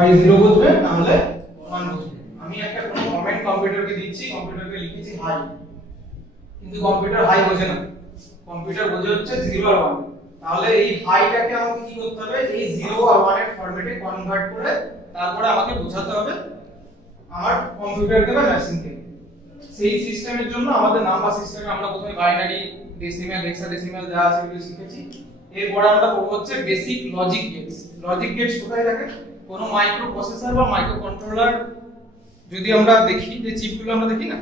হয় 0 বুঝবে না হলে 1 বুঝবে। আমি একটা কোনো কমেন্ট কম্পিউটারকে দিচ্ছি, কম্পিউটারকে লিখেছি হাই, কিন্তু কম্পিউটার হাই বোঝে না, কম্পিউটার বোঝে হচ্ছে 0 আর 1। তাহলে এই হাইটাকে আমাকে কি করতে হবে, এই 0 আর 1 এর ফরম্যাটে কনভার্ট করে তারপরে আমাকে বোঝাতে হবে আমার কম্পিউটারকে বা মেশিনকে। সেই সিস্টেমের জন্য আমাদের নাম্বার সিস্টেমে আমরা প্রথমে বাইনারি, ডেসিমাল, হেক্সাডেসিমাল যা আছে সেগুলো শিখেছি। এরপর আমরা পড়বো হচ্ছে basic logic gates. Logic gates কোথায় থাকে, কোনো মাইক্রো প্রসেসর বা মাইক্রো কন্ট্রোলার যদি আমরা দেখি, যে চিপগুলো আমরা দেখি না,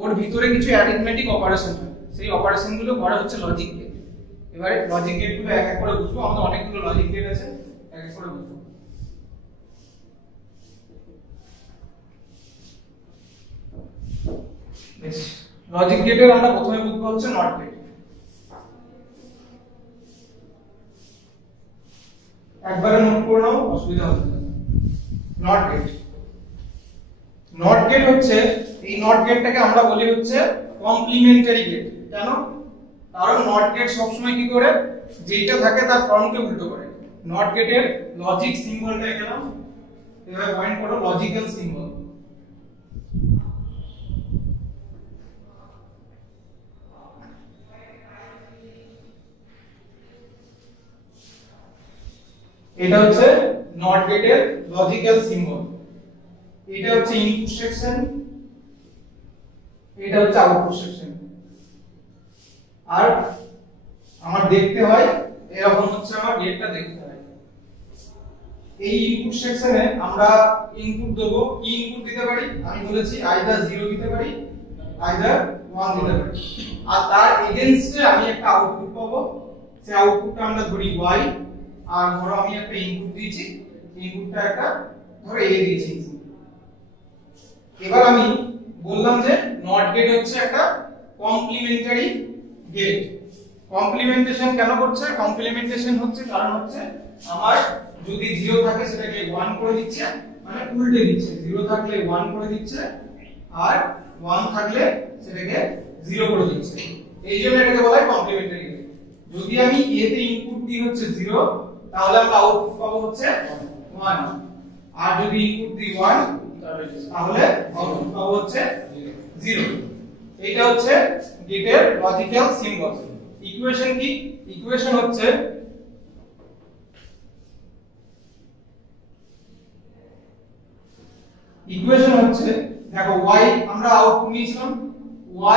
ওর ভিতরে কিছু অ্যারিথমেটিক অপারেশন হয়, সেই অপারেশনগুলো করে হচ্ছে লজিক গেট। এবারে লজিক গেটগুলো এক এক করে বুঝবো, আমাদের অনেকগুলো লজিক গেট আছে, এক এক করে বুঝবো। বেশ, লজিক গেটের আমরা প্রথমে বুঝবো হচ্ছে নট গেট। একবারে নোট করে নাও, অসুবিধা হবে না। নট গেট, নট গেট হচ্ছে, এই নট গেটটাকে আমরা বলি হচ্ছে কমপ্লিমেন্টারি গেট। কেন? কারণ নট গেট সবসময় কি করে, যেটা থাকে তার ফর্মকে উল্টো করে। নট গেটের লজিক সিম্বলটা এখানে এভাবে পয়েন্ট করো, লজিক্যাল সিম্বল। এটা হচ্ছে নট গেটের লজিক্যাল সিম্বল। এটা হচ্ছে ইনপুট সেকশন, এটা হচ্ছে আউটপুট সেকশন। আর আমার দেখতে হয় এরকম হচ্ছে, আমার গেটটা দেখতে হয়। এই ইনপুট সেকশনে আমরা ইনপুট দেবো, কি ইনপুট দিতে পারি আমি বলেছি, আইদার 0 দিতে পারি, আইদার 1 দিতে পারি। আর তার এগেইনস্টে আমি একটা আউটপুট পাবো, সেই আউটপুটটা আমরা ধরি y। আর ধরো আমি একটা ইনপুট দিয়েছি, ইনপুটটা একটা ধরো a দিয়েছি। এবার আমি বললাম যে নট গেট হচ্ছে একটা কমপ্লিমেন্টারি গেট। কমপ্লিমেন্টেশন কেন করছে? কমপ্লিমেন্টেশন হচ্ছে কারণ হচ্ছে আমার যদি 0 থাকে সেটাকে 1 করে দিচ্ছে, মানে উল্টে দিচ্ছে। 0 থাকলে 1 করে দিচ্ছে, আর 1 থাকলে সেটাকে 0 করে দিচ্ছে। এই জন্য এটাকে বলা হয় কমপ্লিমেন্টারি গেট। যদি আমি a তে ইনপুট দিই হচ্ছে 0, তাহলে আমরা আউটপুট পাবো হচ্ছে 1। আর যদি ইনপুট দিই 1, তাহলে আউটপুট পাবো হচ্ছে 0। এইটা হচ্ছে গেটের লজিক্যাল সিম্বল। ইকুয়েশন কি? ইকুয়েশন হচ্ছে দেখো y আমরা আউটপুট নিয়েছিলাম,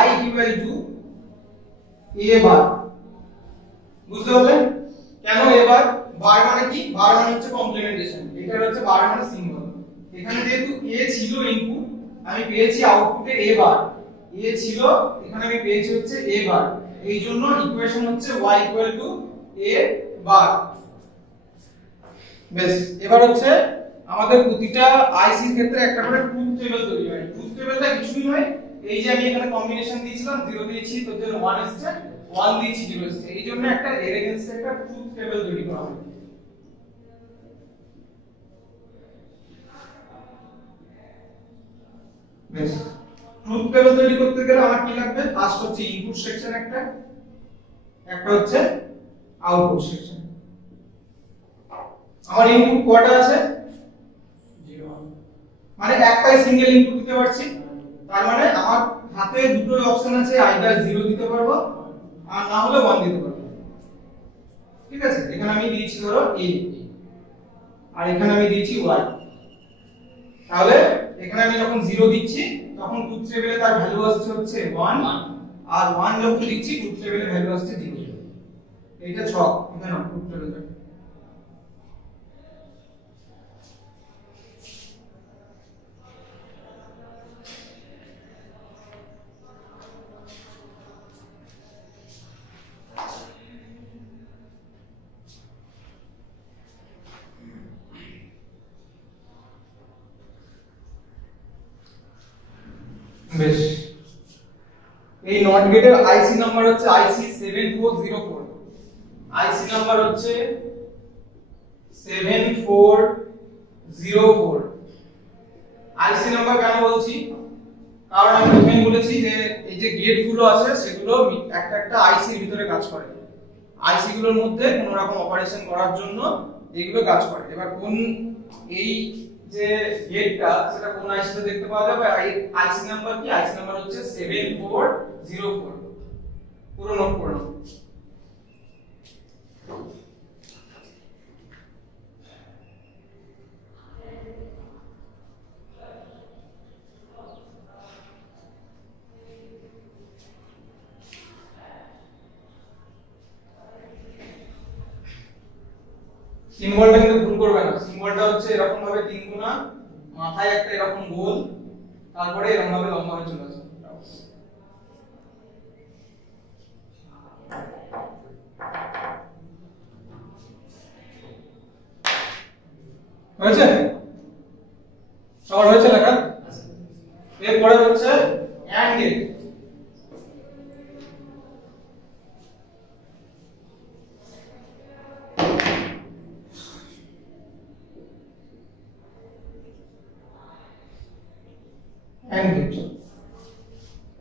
y ইকুয়াল টু a বার। বুঝতে পারলেন? কেন a বার? বার মানে কি? বার মানে হচ্ছে কমপ্লিমেন্টেশন। এটা হচ্ছে বার মানে সিম্বল। এখানে যেহেতু a ছিল ইনপুট, আমি পেয়েছি আউটপুটে a বার। a ছিল, এখানে আমি পেয়েছি হচ্ছে a বার। এই জন্য ইকুয়েশন হচ্ছে y ইকুয়াল টু a বার। বেশ, এবার হচ্ছে আমাদের প্রতিটা আইসির ক্ষেত্রে একটা করে ট্রুথ টেবিল তৈরি হয়। ট্রুথ টেবিলটা কিছুই নয়, এই যে আমি এখানে কম্বিনেশন দিয়েছিলাম, 0 দিয়েছি তো এর 1 এসেছে, 1 দিয়েছি 0 এসেছে। এই জন্য একটা এর এগেইনস্ট একটা ট্রুথ টেবিল তৈরি করা হয়। বেশ, ট্রুথ টেবিল তৈরি করতে গেলে আমার কি লাগবে? ফার্স্ট হচ্ছে ইনপুট সেকশন একটা, একটা হচ্ছে আউটপুট সেকশন। আমার ইনপুট কয়টা আছে? 0। মানে একটাই সিঙ্গেল ইনপুট দিতে পারছি, তার মানে আমার হাতে দুটোই অপশন আছে, আইদার 0 দিতে পারবো আর না হলে 1 দিতে পারবো। ঠিক আছে, এখানে আমি দিয়েছি ধরো a, আর এখানে আমি দিয়েছি y। তাহলে এখানে আমি যখন 0 দিচ্ছি তখন ট্রুথ টেবিলে তার ভ্যালু আসছে হচ্ছে 1, আর 1 যখন দিচ্ছি ট্রুথ টেবিলে ভ্যালু আসছে 0। এইটা ছক, এখানে ট্রুথ টেবিলে। বেশ, এই নট গেটের আইসি নাম্বার হচ্ছে আইসি 7404। আইসি নাম্বার হচ্ছে 7404। আইসি নাম্বার কেন বলছি? কারণ আমি প্রথমেই বলেছি যে এই যে গেট গুলো আছে সেগুলো একটা একটা আইসির ভিতরে কাজ করে। আইসি গুলোর মধ্যে কোনো রকম অপারেশন করার জন্য এইগুলো কাজ করে। এবার কোন এই যে গেটটা সেটা কোন আইসিতে দেখতে পাওয়া যাবে, আইসি নাম্বার কি, আইসি নাম্বার হচ্ছে 7404, পুরো নোট করে নাও। সিম্বলটা কিন্তু ভুল করবে না, সিম্বলটা হচ্ছে এরকম ভাবে তিন কোণা, মাথায় একটা এরকম গোল, তারপরে এরকম ভাবে লম্বা হয়ে চলে আসে। হয়েছে? সবার হয়েছে লেখা? এরপরে হচ্ছে and gate.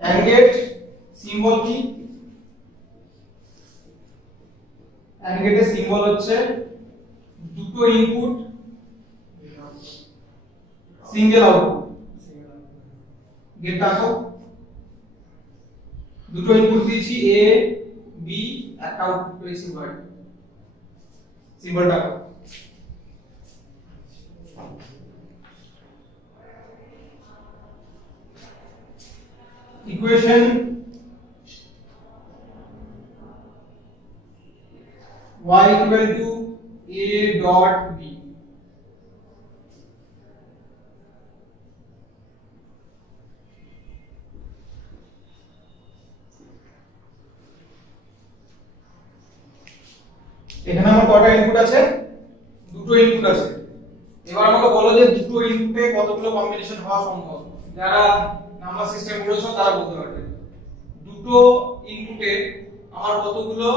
And gate symbol কি? অ্যান্ড গেটের সিম্বল হচ্ছে দুটো ইনপুট সিঙ্গেল আউটপুট। গেটটা আঁকো। দুটো ইনপুট দিয়েছি এ বি, একটা আউটপুট পেয়েছি ওয়াই। সিম্বলটা আঁকো। Equation y equal to a dot b। এখানে আমার কয়টা ইনপুট আছে? দুটো ইনপুট আছে। এবার আমাকে বলো যে দুটো ইনপুটে কতগুলো কম্বিনেশন হওয়া সম্ভব। যারা নাম্বার সিস্টেম পড়েছো তারা বলতে পারবে দুটো ইনপুটে আমার কতগুলো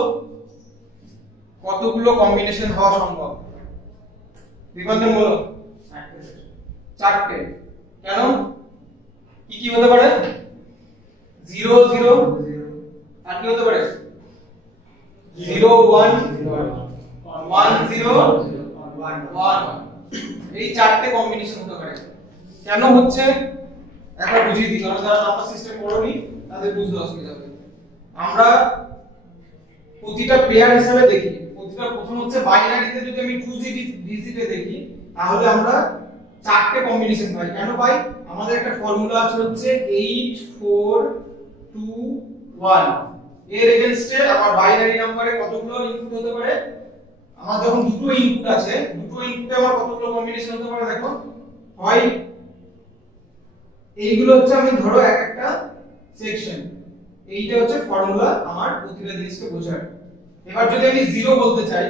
কম্বিনেশন হওয়া সম্ভব। বিকল্প বলো। চারটে। কেন? কি কি হতে পারে? 0 0, আর কি হতে পারে? 0 1 1 0 1। এই চারটে কম্বিনেশন হতে পারে। কেন হচ্ছে একটা বুঝিয়ে দিই, কারণ যারা নাম্বার সিস্টেম পড়েনি তাদের বুঝতে অসুবিধা হবে। আমরা প্রতিটা পেয়ার হিসেবে দেখি। প্রতিটা প্রথম হচ্ছে বাইনারিতে যদি আমি 2 ডিজিটে দেখি তাহলে আমরা চারটে কম্বিনেশন পাই। কেন পাই? আমাদের একটা ফর্মুলা আছে হচ্ছে 8 4 2 1। এর এগেইনস্টে আমার বাইনারি নম্বরে কতগুলো ইনপুট হতে পারে? আমার যখন দুটো ইনপুট আছে, দুটো ইনপুটে আমার কতগুলো কম্বিনেশন হতে পারে দেখো। হয় এইগুলো হচ্ছে, আমি ধরো একটা সেকশন, এইটা হচ্ছে ফর্মুলা আমার প্রতিটা জিনিসকে বোঝায়। এবার যদি আমি 0 বলতে চাই,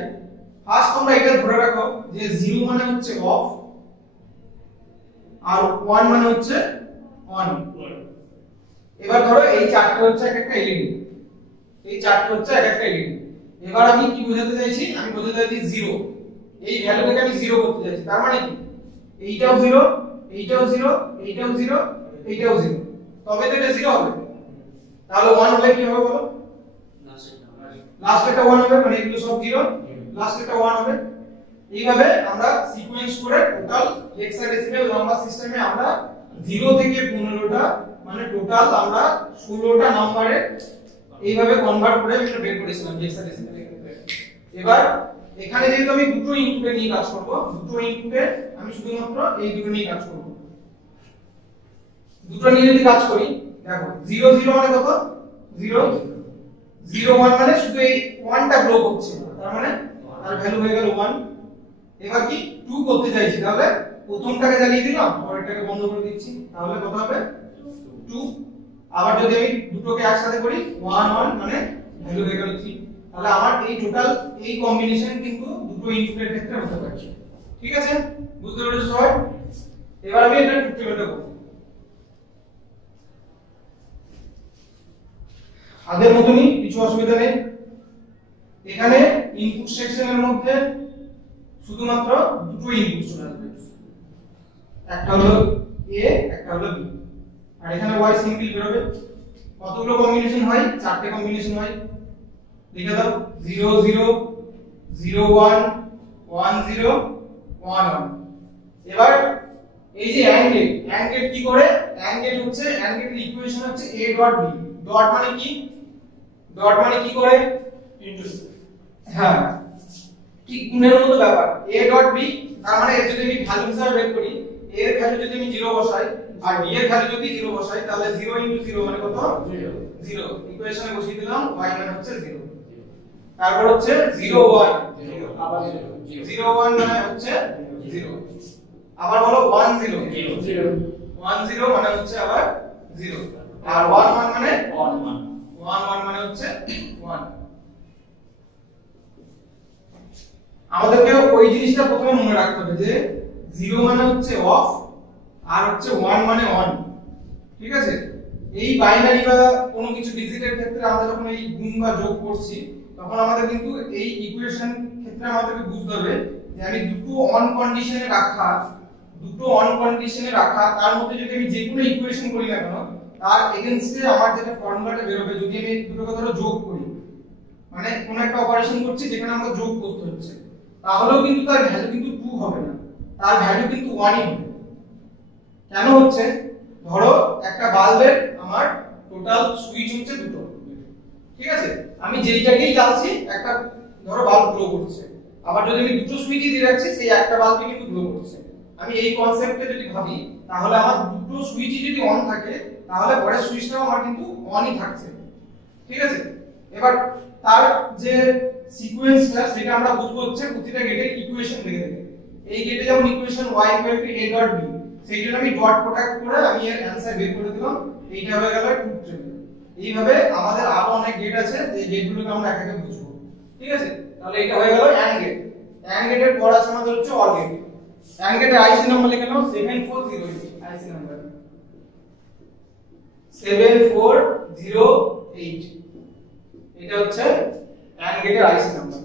ফার্স্ট তোমরা এটা ধরে রাখো যে 0 মানে হচ্ছে অফ আর 1 মানে হচ্ছে অন। এবার ধরো এই চারটে হচ্ছে একটা এলিমেন্ট, এই চারটে হচ্ছে একটা এলিমেন্ট। এবার আমি কি বোঝাতে চাইছি? আমি বোঝাতে চাইছি 0, এই ভ্যালুটাকে আমি 0 করতে চাইছি। তার মানে কি? এইটাও 0, এইটাও 0, এইটাও 0, এইটাও 0, তবে তো এটা 0 হবে। তাহলে 1 হলে কি হবে বলো? লাস্ট একটা 1 হবে, মানে এগুলো সব 0, লাস্ট একটা 1 হবে। এইভাবে আমরা সিকোয়েন্স করে টোটাল হেক্সাডেসিমাল নাম্বার সিস্টেমে আমরা 0 থেকে 15টা, মানে টোটাল আমরা 16টা নম্বরে এইভাবে কনভার্ট করে এটা বের করেছিলাম হেক্সাডেসিমালের ক্ষেত্রে। এবার এখানে যেহেতু আমি দুটো ইনপুটে নিয়ে কাজ করব, দুটো ইনপুটে আমি শুধুমাত্র এই দুটো নিয়ে কাজ করব। দুটো নিয়ে যদি কাজ করি, দেখো 0 0 মানে কত? 0 0 1 মানে শুধু এই 1টা গ্রো করছে, তার মানে তার ভ্যালু হয়ে গেল 1। এবার কি 2 করতে চাইছি, তাহলে প্রথমটাকে জ্বালিয়ে দিলাম, পরেরটাকে বন্ধ করে দিচ্ছি, তাহলে কত হবে? 2। আবার যদি আমি দুটোকে একসাথে করি 1 1 মানে ভ্যালু হয়ে গেল 3। তাহলে আমার এই টোটাল এই কম্বিনেশন কিন্তু দুটো ইনপুটের ক্ষেত্রে হতে পারে। ঠিক আছে? বুঝতে পেরেছো সবাই? এবার আমি এটা টুকটুকে করব। আগের মতনই, কিছু অসুবিধা নেই। এখানে ইনপুট সেকশনের মধ্যে শুধুমাত্র দুটো ইনপুট চলে আসবে, একটা হলো এ, একটা হলো বি, আর এখানে y সিম্পল বের হবে। কতগুলো কম্বিনেশন হয়? চারটে কম্বিনেশন হয়। লিখে দাও 0 0 0 1 1 0 1 1। এবার এই যে AND গেট কি করে, AND গেট হচ্ছে AND গেটের ইকুয়েশন হচ্ছে a ডট b। ডট মানে কি, ডট মানে কি করে ইনটু, হ্যাঁ ঠিক গুণের মতো ব্যাপার, a ডট b। তার মানে এর যদি আমি ভ্যালু হিসাবে বের করি, a এর ভ্যালু যদি আমি 0 বসাই আর b এর ভ্যালু যদি 0 বসাই, তাহলে 0 ইনটু 0 মানে কত, 0। ইকুয়েশনে বসিয়ে দিলাম, y মানে হচ্ছে 0। তারপর হচ্ছে 0 1, আবার 0 1 মানে হচ্ছে 0। আবার বলো 1 0, 1 0 মানে হচ্ছে আবার 0। আর 1 1 মানে 1 1 মানে হচ্ছে 1। আমাদেরকে ওই জিনিসটা প্রথমে মনে রাখতে হবে যে 0 মানে হচ্ছে অফ আর হচ্ছে 1 মানে অন, ঠিক আছে। এই বাইনারি বা কোনো কিছু ডিজিটের ক্ষেত্রে আমরা যখন এই গুণ বা যোগ করছি, তখন আমাদের কিন্তু এই ইকুয়েশন ক্ষেত্রে আমাদেরকে বুঝতে হবে যে আমি দুটো অন কন্ডিশনে রাখা, তার মধ্যে যদি আমি যে কোনো ইকুয়েশন করি না কেন, তার এগেইনস্টে আমার যেটা ফর্মুলাটা বের হবে, যদি আমি দুটোকে ধরো যোগ করি, মানে কোন একটা অপারেশন করছি যেখানে আমাকে যোগ করতে হচ্ছে, তাহলেও কিন্তু তার ভ্যালু কিন্তু 2 হবে না, তার ভ্যালু কিন্তু 1ই হবে। কেন হচ্ছে, ধরো একটা বাল্বের আমার টোটাল সুইচ হচ্ছে দুটো, ঠিক আছে। আমি যেইটাকেই জ্বালছি একটা ধরো বাল্ব গ্লো করছে, আবার যদি আমি দুটো সুইচই দিয়ে রাখছি সেই একটা বাল্বই কিন্তু গ্লো করছে। আমি এই কনসেপ্টে যদি ভাবি, তাহলে আমার দুটো সুইচই যদি অন থাকে, তাহলে পরের সুইচটাও আমার কিন্তু অনই থাকছে, ঠিক আছে। এবার তার যে সিকোয়েন্সটা সেটা আমরা বুঝবো হচ্ছে প্রতিটা গেটের ইকুয়েশন দেখে দেখে। এই গেটে যেমন equation y = a dot b, সেই জন্য আমি ডট প্রোডাক্ট করে আমি এর অ্যানসার বের করে দিলাম, এইটা হয়ে গেল ট্রুথ টেবিল। এইভাবে আমাদের আরো অনেক গেট আছে, যে গেটগুলোকে আমরা এক এক বুঝবো, ঠিক আছে। তাহলে এটা হয়ে গেল AND গেট। AND গেটের পর আছে আমাদের হচ্ছে OR গেট। AND গেটের আইসি নাম্বার লিখে নাও 7408, আইসি নাম্বার 7408। এটা হচ্ছে AND গেটের আইসি নাম্বার।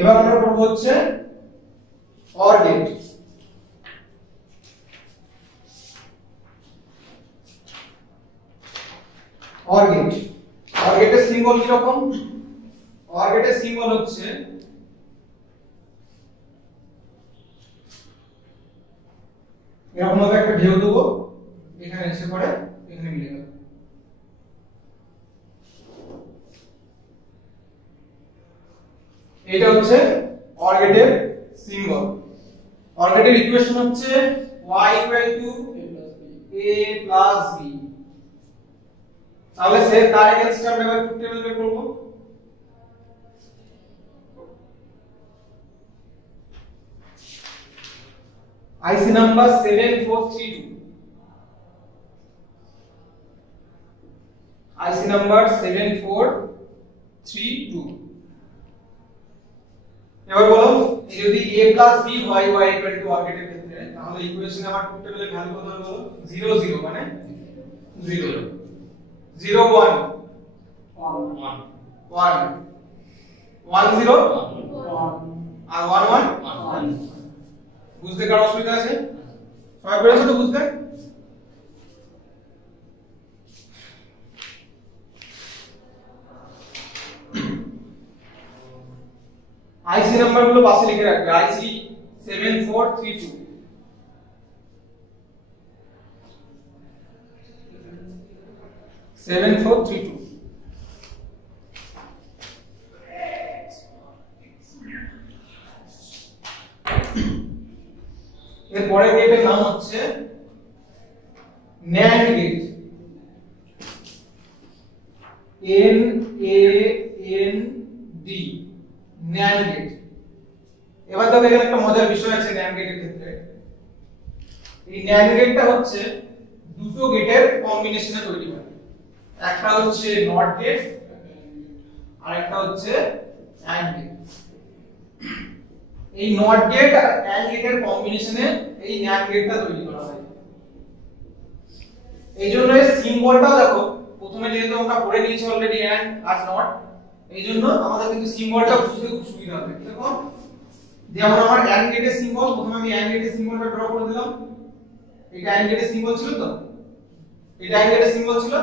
এবার আমরা পড়ব হচ্ছে OR gate. OR gate, OR গেটের সিম্বল কি রকম? OR গেটের সিম্বল হচ্ছে এরকম ভাবে একটা ঢেউ দেবো, এখানে এসে পড়ে এখানে মিলে গেল। এটা হচ্ছে OR গেটের সিম্বল। OR গেটের ইকুয়েশন হচ্ছে y = a plus b। তাহলে সে তার এগেইনস্টে আমরা এবার ট্রুথ টেবিল বের করব। আইসি নাম্বার 7432, আইসি নাম্বার 7432। এবার বলো, এই যদি a plus b হয় y = OR গেটের ক্ষেত্রে, তাহলে ইকুয়েশনে আমার ট্রুথ টেবিলের ভ্যালু কত হবে বলো? 0 0 মানে 0, 0 1 1 1 1 0 আর 1 1 1। বুঝতে কারো অসুবিধা আছে? সবাই পেরেছো তো বুঝতে? আইসি নাম্বারগুলো পাশে লিখে রাখবে, আইসি 7432। এর পরের গেটের নাম হচ্ছে NAND gate, NAND, NAND gate. এবার দেখো এখানে একটা মজার বিষয় আছে NAND গেটের ক্ষেত্রে। এই NAND গেটটা হচ্ছে দুটো গেটের কম্বিনেশনে তৈরি হয়। একটা হচ্ছে NOT গেট আর একটা হচ্ছে AND গেট। এই NOT গেট আর AND গেটের কম্বিনেশনে এই NAND গেটটা তৈরি করা হয়। এইজন্য এর সিম্বলটাও দেখো, প্রথমে যেহেতু আমরা পড়ে নিয়েছি অলরেডি AND আর NOT, এইজন্য আমাদের কিন্তু সিম্বলটা বুঝতে খুব সুবিধা হবে। দেখো যেমন আমার AND গেটের সিম্বল, প্রথমে আমি AND গেটের সিম্বলটা ড্র করে দিলাম। এটা AND গেটের সিম্বল ছিল তো, এটা AND গেটের সিম্বল ছিল।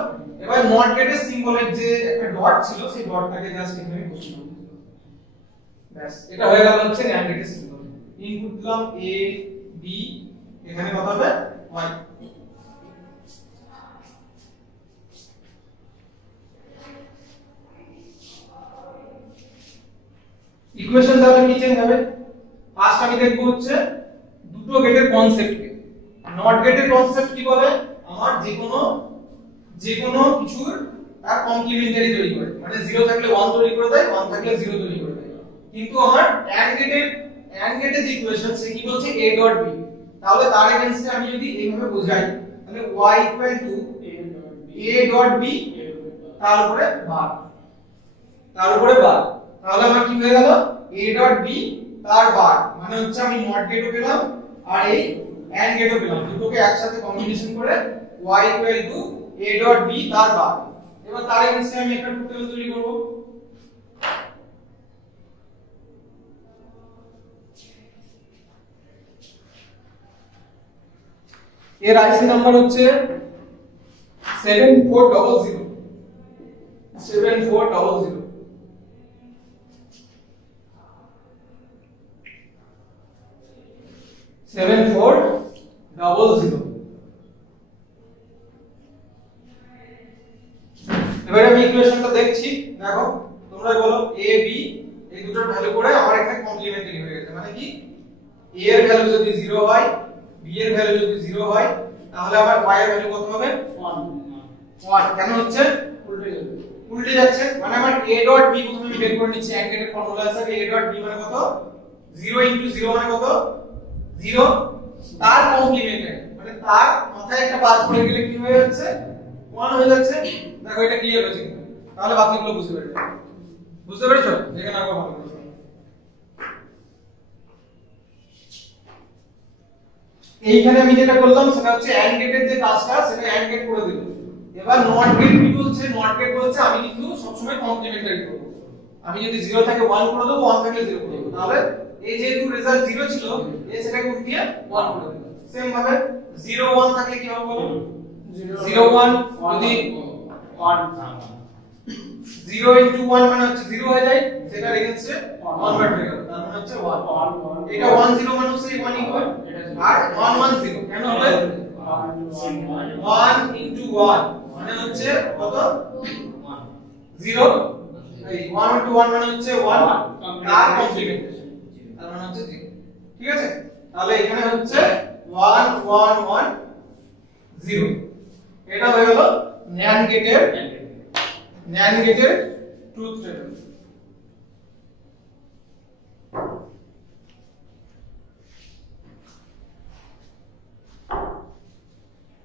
এবার নট গেটের সিম্বলের যে একটা ডট ছিল সেই ডটটাকে জাস্ট এখানে বসিয়ে দিলাম, ব্যাস এটা হয়ে গেল হচ্ছে AND গেটের সিম্বল। ইনপুট দিলাম a b, এখানে কত হবে y। ইকুয়েশন তাহলে কি চেঞ্জ হবে? ফার্স্ট আমি দেখব হচ্ছে দুটো গেটের কনসেপ্টকে। নট গেটের কনসেপ্ট কি বলে? আমার যে কোনো কিছুর তার কমপ্লিমেন্টারি তৈরি করে, মানে 0 থাকলে 1 তৈরি করে দেয়, 1 থাকলে 0 তৈরি করে দেয়। কিন্তু আমার AND গেটের যে ইকুয়েশন সে কি বলছে a ডট b, তাহলে তার এগেইনস্টে আমি যদি এইভাবে বোঝাই তাহলে y equal to a dot b তার উপরে বার, তাহলে আমার কি হয়ে গেল a ডট b তার বার, মানে হচ্ছে আমি নট গেটও পেলাম আর এই AND গেটও পেলাম, দুটোকে একসাথে কম্বিনেশন করে y equal to a dot b তার বার। এবার তার এগেইনস্টে আমি একটা ট্রুথ টেবিল তৈরি করব। এর আইসি নাম্বার হচ্ছে 7400 7400। এবারে আমি ইকুয়েশনটা দেখছি, দেখো তোমরা বলো a b এই দুটোর ভ্যালু করে আমার এখানে কমপ্লিমেন্টারি হয়ে গেছে, মানে কি a এর ভ্যালু যদি 0 হয় b এর ভ্যালু যদি 0 হয় তাহলে আমার y এর ভ্যালু কত হবে 1। কেন হচ্ছে উল্টে যাচ্ছে, মানে আমার a ডট b প্রথমে আমি বের করে নিচ্ছি, AND গেটের ফর্মুলা আছে a ডট b মানে কত 0 ইনটু 0 মানে কত 0, তার কমপ্লিমেন্টারি মানে তার মাথায় একটা বার করে গেলে কি হয়ে যাচ্ছে 1 হয়ে যাচ্ছে। দেখো এটা ক্লিয়ার হচ্ছে, তাহলে বাকিগুলো বুঝতে পেরেছো? যেখানে আবার ভালো করে এইখানে আমি যেটা করলাম সেটা হচ্ছে AND গেটের যে কাজটা সেটা AND গেট করে দিল। এবার নট গেট কি বলছে? নট গেট বলছে আমি কিন্তু সবসময় কমপ্লিমেন্টারি করব, আমি যদি 0 থাকে 1 করে দেব, 1 থাকলে 0 করে দেব, তাহলে এই যেহেতু রেজাল্ট 0 ছিল এই সেটাকে উঠিয়ে 1 করে দেব। সেম ভাবে 0 1 থাকলে কি হবে বলো? 0 1 যদি 1 0 into 1 মানে হচ্ছে 0 হয়ে যায়, সেটা এগেইনস্টে 1 বাই হয়ে গেল, তার মানে হচ্ছে 1। এটা 1 0 মানে হচ্ছে 1 ইকুয়াল আর 1 1 0 কেন হবে 1 into 1 মানে হচ্ছে কত 0, এই 1 into 1 মানে হচ্ছে 1 তার কমপ্লিমেন্টেশন, তার মানে হচ্ছে 0। ঠিক আছে, তাহলে এখানে হচ্ছে 1 1 1 0, এটা হয়ে গেল NAND গেটের ট্রুথ টেবিল।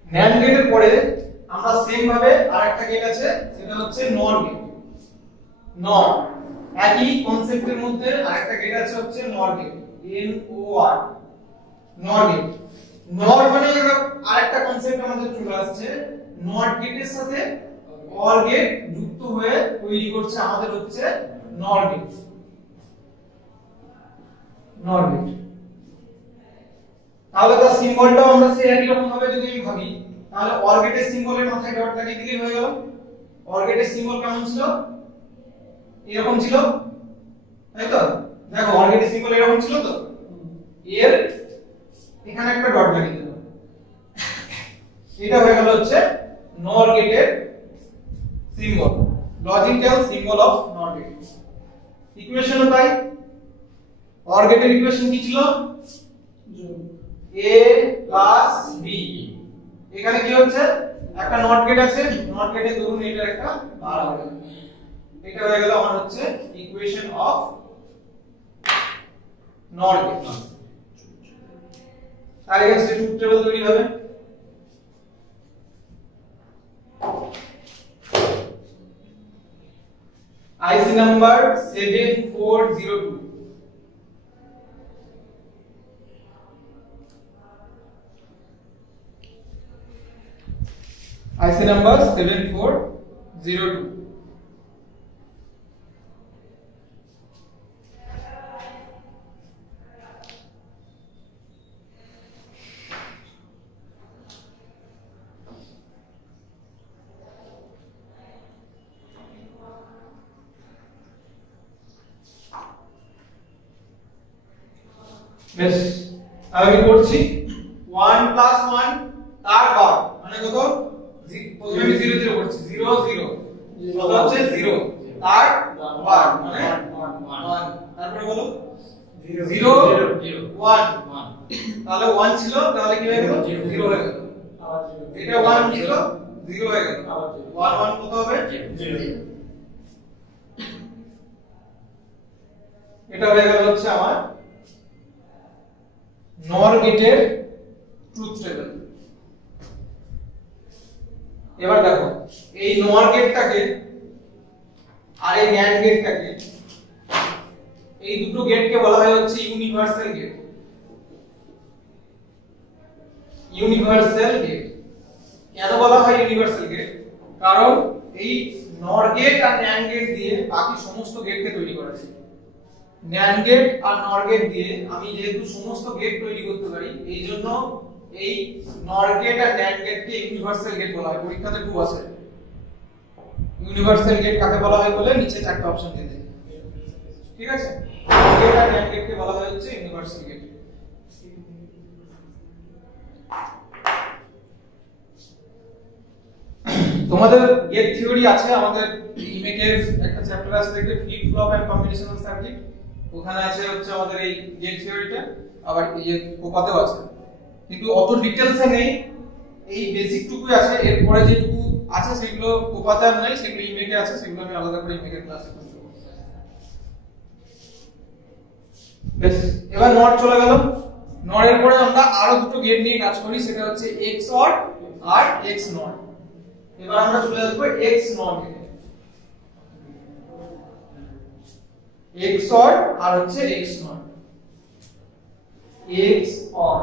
NAND গেটের পরে আমরা সেম ভাবে আরেকটা গেট আছে, সেটা হচ্ছে NOR গেট। NOR একই কনসেপ্টের মধ্যে আরেকটা গেট আছে হচ্ছে NOR gate, NOR NOR gate. NOR মানে আরেকটা কনসেপ্ট আমাদের চলে আসছে, NOT গেটের সাথে OR গেট যুক্ত হয়ে তৈরি করছে আমাদের হচ্ছে NOR গেট। তাহলে তার সিম্বলটাও আমরা সেই একই রকম ভাবে যদি আমি ভাবি, তাহলে OR গেটের সিম্বলের মাথায় ডট লাগিয়ে দিলেই হয়ে গেল। OR গেটের সিম্বল কেমন ছিল? এরকম ছিল, তাই তো? দেখো OR গেটের সিম্বল এরকম ছিল তো, এর এখানে একটা ডট লাগিয়ে দিলাম, এটা হয়ে গেল হচ্ছে NOR গেটের symbol, logical symbol of NOR gate. ইকুয়েশনও তাই, OR গেটের ইকুয়েশন কি ছিল? a plus b, এখানে কি হচ্ছে একটা নট গেট আছে, নট গেটে ধরুন এটা একটা বার হবে, এটা হয়ে গেল আমার হচ্ছে ইকুয়েশন অফ নট গেট। তার এগেইনস্টে ট্রুথ টেবিল তৈরি হবে। আইসি নাম্বার 7402, IC number 7402। বেশ, তাহলে আমি করছি 1 + 1 তার বার মানে কত, প্রথমে আমি 0 0 করছি, 0 0 কত হচ্ছে 0 তার বার মানে 1, তারপরে বলো 0 0 1 তাহলে 1 ছিল, তাহলে কি হয়ে গেল 0 হয়ে গেল, এটা 1 ছিল 0 হয়ে গেল, 1 1 কত হবে 0, এটা হয়ে গেল হচ্ছে আমার নর গেটের ট্রুথ টেবিল। এবার দেখো এই নর গেটটাকে আর এই ন্যান্ড গেটটাকে, এই দুটো গেটকে বলা হয় হচ্ছে ইউনিভার্সাল গেট। ইউনিভার্সাল গেট কেন বলা হয় ইউনিভার্সাল গেট? কারণ এই নর গেট আর ন্যান্ড গেট দিয়ে বাকি সমস্ত গেটকে তৈরি করা যায়। ন্যান্ড গেট আর নর গেট দিয়ে আমি যেহেতু সমস্ত গেট তৈরি করতে পারি, এই জন্য এই নর গেট আর ন্যান্ড গেটকে ইউনিভার্সাল গেট বলা হয়। পরীক্ষাতে খুব আসে ইউনিভার্সাল গেট কাকে বলা হয় বলে নিচে চারটা অপশন দিয়ে দেয়, ঠিক আছে? গেট আর ন্যান্ড গেটকে বলা হয় হচ্ছে ইউনিভার্সাল গেট। তোমাদের গেট থিওরি আছে, আমাদের ইমেকের একটা চ্যাপ্টার আছে দেখবে, flip flop and combinational circuit, ওখানে আছে হচ্ছে আমাদের এই গেট থিওরিটা, আবার এই কোপাতেও আছে, কিন্তু অত ডিটেইলসে নেই, এই বেসিক টুকুই আছে। এরপরে যেটুকু আছে সেগুলো কোপাতে আর নাই, সেগুলো ইমেকে আছে, সেগুলো আমি আলাদা করে ইমেকের ক্লাসে করব। বেশ, এবার নট চলে গেল। নটের পরে আমরা আরো দুটো গেট নিয়ে কাজ করি, সেটা হচ্ছে এক্স অর আর এক্স নট। এবার আমরা চলে আসবো এক্স নট গেটে, এক্স অর আর হচ্ছে XNOR, XOR.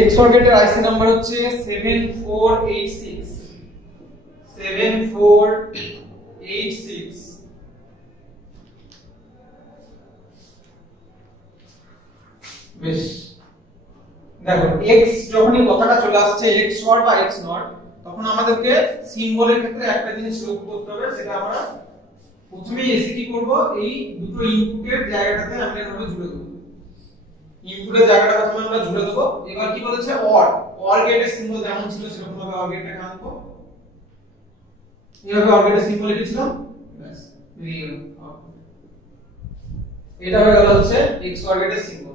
XOR গেটের আইসি নাম্বার হচ্ছে 7486, 7486। বেশ, দেখো x যখনই কথাটা চলে আসছে x অর বা x নট, তখন আমাদেরকে সিম্বলের ক্ষেত্রে একটা জিনিস লক্ষ্য করতে হবে, সেটা আমরা প্রথমেই এসে কি করব, এই দুটো ইনপুটের জায়গাটাতে আমরা এভাবে জুড়ে দেব। ইনপুটের জায়গাটা প্রথমে আমরা জুড়ে দেব। এবার কি বলেছে অর, অর গেটের সিম্বল যেমন ছিল সেরকম ভাবে অর গেটটাকে আনবো, এইভাবে অর গেটের সিম্বল লিখেছিলাম, ব্যাস এটা হয়ে গেল হচ্ছে x অর গেটের সিম্বল।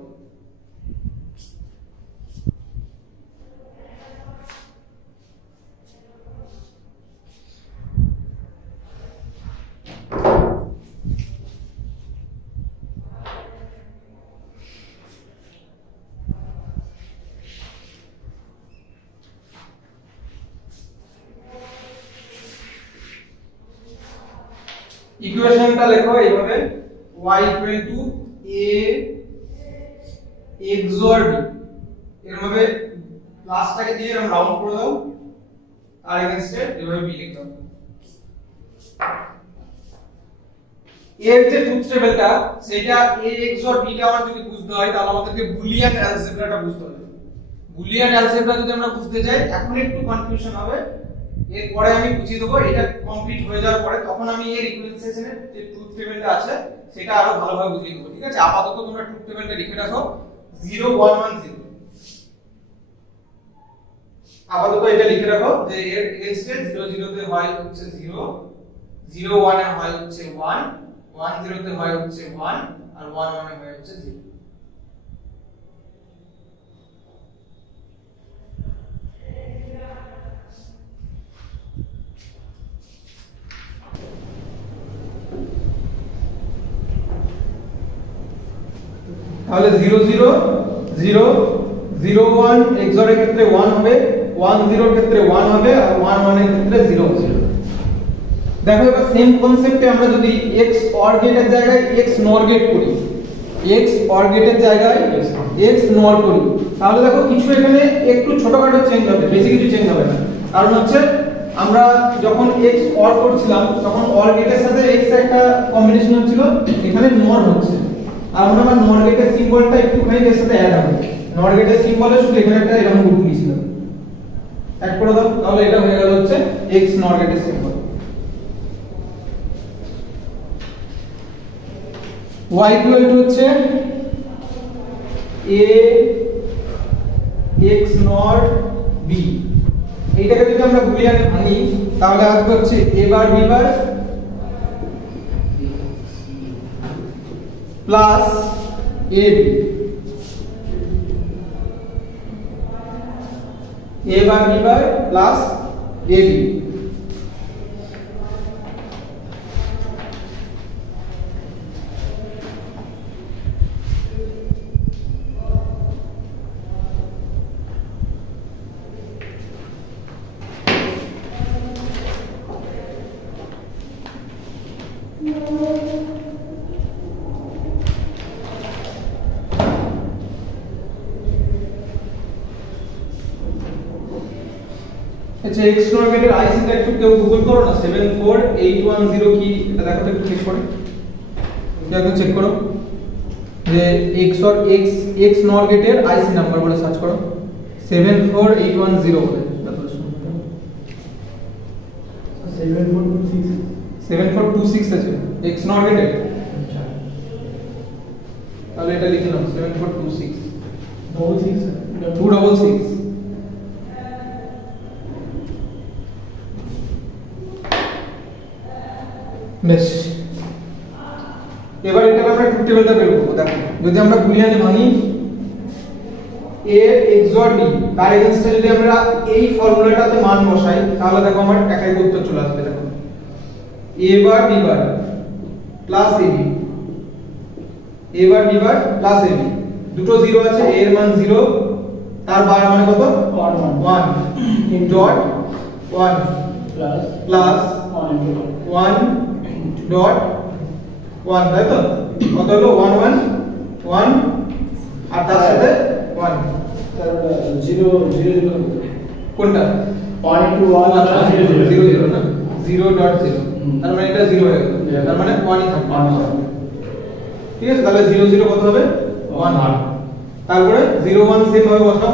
ইকুয়েশনটা লেখো এইভাবে, y a XOR b, এরভাবে লাস্টটাকে দিয়ে আমরা রাউন্ড করে দাও, আর এগেইনস্ট এভাবে b লিখতে হবে। এর যে ট্রুথ টেবিলটা, সেটা a XOR b টা আমরা যদি বুঝতে হয়, তাহলে আমাদেরকে বুলিয়ান অ্যালজেব্রাটা বুঝতে হবে। বুলিয়ান অ্যালজেব্রা যদি আমরা বুঝতে যাই, এখন একটু কনফিউশন হবে, এরপরে আমি বুঝিয়ে দেবো। এটা কমপ্লিট হয়ে যাওয়ার পরে তখন আমি এর ইকুয়েশনের যে ট্রুথ টেবিলটা আছে সেটা আরো ভালোভাবে বুঝিয়ে দেবো, ঠিক আছে? আপাতত তোমরা ট্রুথ টেবিলটা লিখে রাখো 0 1 1 0। আপাতত এটা লিখে রাখো যে এর এগেইনস্ট 0 0 তে হয় হচ্ছে 0, 0 1 এ হয় হচ্ছে 1, 1 0 তে হয় হচ্ছে 1, আর 1 1 এ হয় হচ্ছে 0। তাহলে 0 0 0 0 1 XOR এর ক্ষেত্রে 1 হবে, 1 0 এর ক্ষেত্রে 1 হবে, আর 1 1 এর ক্ষেত্রে 0 0। দেখো এবার সেম কনসেপ্টে আমরা যদি x OR গেটের জায়গায় x NOR গেট করি, x OR গেটের জায়গায় x NOR করি, তাহলে দেখো কিছু এখানে একটু ছোটখাটো চেঞ্জ হবে, বেশি কিছু চেঞ্জ হবে না। কারণ হচ্ছে আমরা যখন x OR করছিলাম তখন OR গেটের সাথে x একটা কম্বিনেশন হচ্ছিল, এখানে NOR হচ্ছে, আর আমরা NOR গেটের সিম্বলটা একটুখানি এর সাথে অ্যাড হবে। NOR গেটের সিম্বলে শুধু এখানে একটা এরকম রূপ নিয়েছিল, অ্যাড করে দাও, তাহলে এটা হয়ে গেল হচ্ছে x নট গেটের সিম্বল। y ইকুয়াল টু হচ্ছে a x নট b। এইটাকে যদি আমরা বুলিয়ানে ভাঙি তাহলে আসবে হচ্ছে a bar b bar plus ab, a bar b bar plus ab। আচ্ছা x নট গেটের আইসিটা একটু কেউ গুগল করো না, 74810 কি এটা দেখো তো একটু চেক করে, একটু চেক করো যে x নট গেটের আইসি নাম্বার বলে সার্চ করো 74810 বলে, 7426 আছে x নট গেটের। তাহলে এটা লিখে নাও 7426 266। বেশ, এবার এটাকে আমরা ট্রুথ টেবিলটা বের করব। দেখো যদি আমরা বুলিয়ানে ভাঙি a xor b তার এগেইনস্টে যদি আমরা এই ফর্মুলাটাতে মান বসাই তাহলে দেখো আমার একাই উত্তর চলে আসবে। দেখো a bar b bar plus ab, a bar b bar plus ab, দুটো জিরো আছে, a এর মান 0 তার বার মানে কত 1 ডট 1 প্লাস 1 ডট 1, তাই তো কত হলো 1 1 1 আর তার সাথে 1 0 0 কোনটা 1 into 1 0 0 না 0.0, তার মানে এটা 0 হয়ে গেল, তার মানে 1 ই থাকবে। ঠিক আছে, তাহলে 0 0 কত হবে 1। তারপরে 0 1 সেম ভাবে বসাও,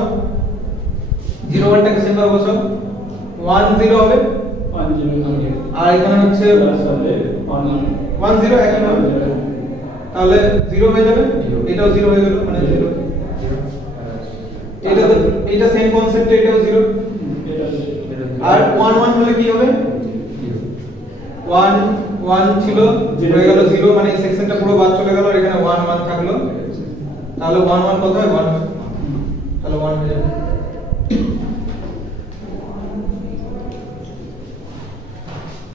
0 1 টাকে সেম ভাবে বসাও, 1 0 হবে 1 0 আর এখানে হচ্ছে 1 0 একই হবে, তাহলে 0 হয়ে যাবে, এটাও 0 হয়ে গেল, মানে 0। এটা তো এটা সেম কনসেপ্ট, এটাও 0 আর 1 1 হলে কি হবে 1 1 ছিল হয়ে গেল 0, মানে এই সেকশনটা পুরো বাদ চলে গেল, আর এখানে 1 1 থাকলো, তাহলে 1 1 কত হয় 1, তাহলে 1 হয়ে যাবে।